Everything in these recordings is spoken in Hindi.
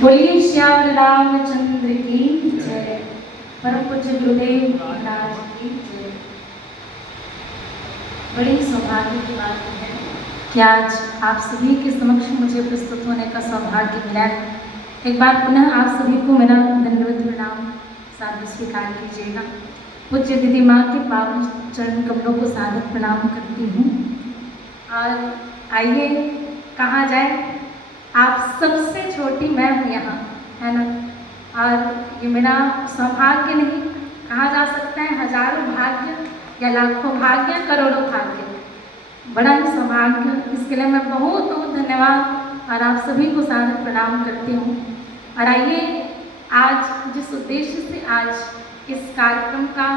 बोलिए श्याम रामचंद्र की जय। परम पूज्य गुरुदेव महाराज की जय। बड़ी सौभाग्य की बात है कि आज आप सभी के समक्ष मुझे प्रस्तुत होने का सौभाग्य मिला है। एक बार पुनः आप सभी को मेरा दंडवत प्रणाम सादर स्वीकार कीजिएगा। पूज्य दीदी माँ के पावन चरण कमलों को सादर प्रणाम करती हूँ। और आइए कहा जाए, आप सबसे छोटी मैं हूँ यहाँ, है ना। और ये मेरा सौभाग्य नहीं, कहा जा सकता है हजारों भाग्य या लाखों भाग्य, करोड़ों भाग्य, बड़ा ही सौभाग्य। इसके लिए मैं बहुत बहुत धन्यवाद और आप सभी को सादर प्रणाम करती हूँ। और आइए आज जिस उद्देश्य से आज इस कार्यक्रम का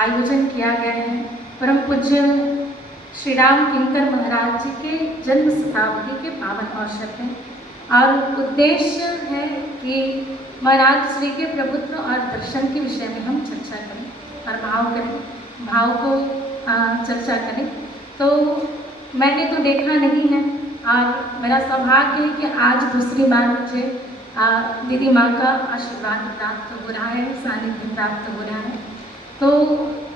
आयोजन किया गया है, परम पूज्य श्री राम किंकर महाराज जी के जन्म शताब्दी के पावन अवसर पे, और उद्देश्य है कि महाराज श्री के प्रभुत्व और दर्शन के विषय में हम चर्चा करें और भाव को चर्चा करें। तो मैंने तो देखा नहीं है और मेरा सौभाग्य है कि आज दूसरी बार मुझे दीदी माँ का आशीर्वाद प्राप्त हो रहा है, सानिध्य प्राप्त हो रहा है। तो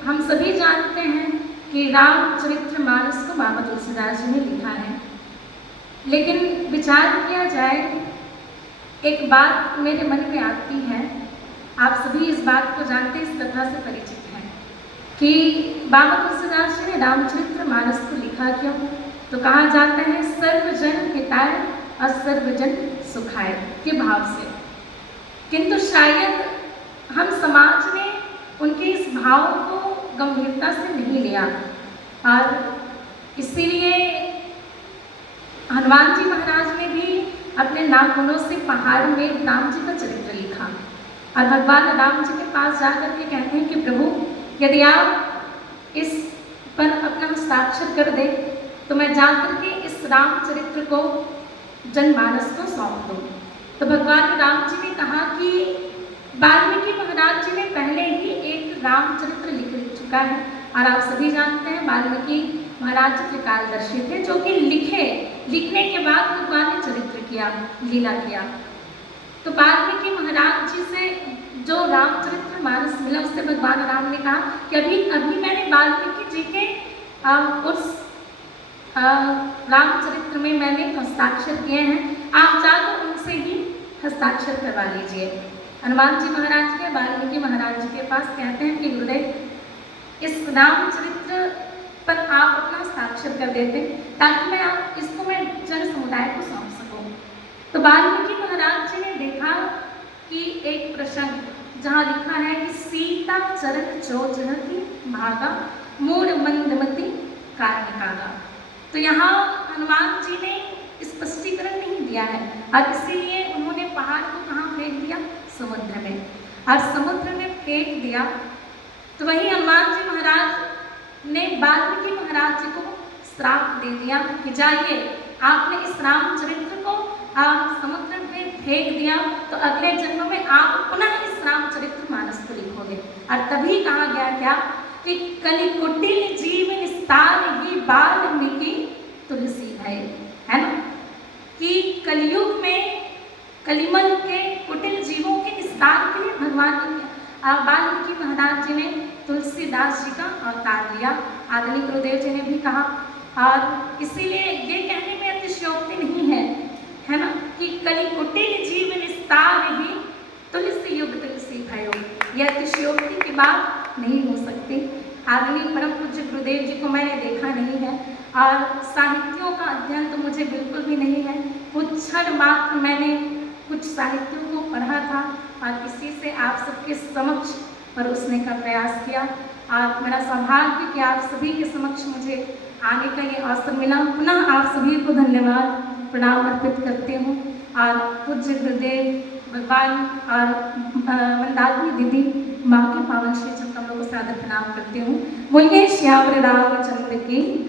हम सभी जानते हैं कि रामचरितमानस को बाबा तुलसीदास जी ने लिखा है, लेकिन विचार किया जाए, एक बात मेरे मन में आती है। आप सभी इस बात को जानते, इस कथा से परिचित हैं कि बाबा तुलसीदास जी ने रामचरितमानस को लिखा क्यों? तो कहा जाता है सर्वजन हिताय और सर्वजन सुखाय के भाव से। किंतु शायद हम समाज ने उनके इस भाव को गंभीरता से नहीं लिया, और इसीलिए हनुमान जी महाराज ने भी अपने नाखूनों से पहाड़ में राम जी का चरित्र लिखा और भगवान राम जी के पास जाकर के कहते हैं कि प्रभु, यदि आप इस पर अपना हस्ताक्षर कर दे तो मैं जाकर के इस रामचरित्र को जनमानस को सौंप दूँ। तो भगवान राम जी ने कहा कि वाल्मीकि महाराज जी ने पहले ही एक रामचरित्र लिख चुका है, और आप सभी जानते हैं वाल्मीकि महाराज त्रिकालदर्शी थे, जो कि लिखने के बाद भगवान ने चरित्र किया, लीला किया। तो वाल्मीकि महाराज जी से जो रामचरितमानस मिला, उससे भगवान राम ने कहा कि अभी अभी मैंने वाल्मीकि जी के उस रामचरित्र में मैंने हस्ताक्षर किए हैं, आप जाकर उनसे ही हस्ताक्षर करवा लीजिए। हनुमान जी महाराज के वाल्मीकि महाराज जी के पास कहते हैं कि गुरुदेव, इस रामचरित्र पर आप अपना हस्ताक्षर कर देते ताकि मैं जन समुदाय को सौंप सकूं। तो वाल्मीकि महाराज जी ने देखा कि एक प्रसंग जहाँ लिखा है कि सीता चरण चोचहति भागा मूढ़ मंदमति कार्निकागा। तो यहाँ हनुमान जी ने स्पष्टीकरण नहीं दिया है, और इसीलिए उन्होंने पहाड़ को कहाँ फेंक दिया? समुद्र में। और समुद्र में फेंक दिया तो वही हनुमान जी महाराज ने वाल्मीकि महाराज जी को श्राप दे दिया कि जाइए, आपने इस रामचरित्र को समुद्र में फेंक दिया तो अगले जन्म में आप पुनः इस रामचरितमानस को लिखोगे। और तभी कहा गया क्या कि कलि कुटिल जीव निस्तार ही वाल्मीकि तुलसी भय, है ना। कि कलयुग में कलिमल के कुटिल जीवों के निस्तार के लिए भगवान वाल्मीकि महाराज जी ने तुलसीदास जी का अवतार लिया। आदरणीय गुरुदेव जी ने भी कहा, और इसीलिए ये कहने में अतिशयोक्ति नहीं है, है ना, कि कलि कुटिल जीव निस्तार ही तुलसी युग तुलसी भयो। यह अतिशयोक्ति की बात नहीं हो सकती। आदरणीय परम पूज्य गुरुदेव जी को मैंने देखा नहीं है, और साहित्यों का अध्ययन तो मुझे बिल्कुल भी नहीं है। कुछ क्षण मात्र मैंने कुछ साहित्यों को पढ़ा था और इसी से आप सबके समक्ष परोसने का प्रयास किया। और मेरा सौभाग्य कि आप सभी के समक्ष मुझे आने का ये अवसर मिला। पुनः आप सभी को धन्यवाद प्रणाम अर्पित करती हूँ, और पूज्य गुरुदेव भगवान और मंदाकिनी दीदी माँ के पावन श्री चरणों को सादर प्रणाम करती हूँ। बोलिए श्याम रामचंद्र की।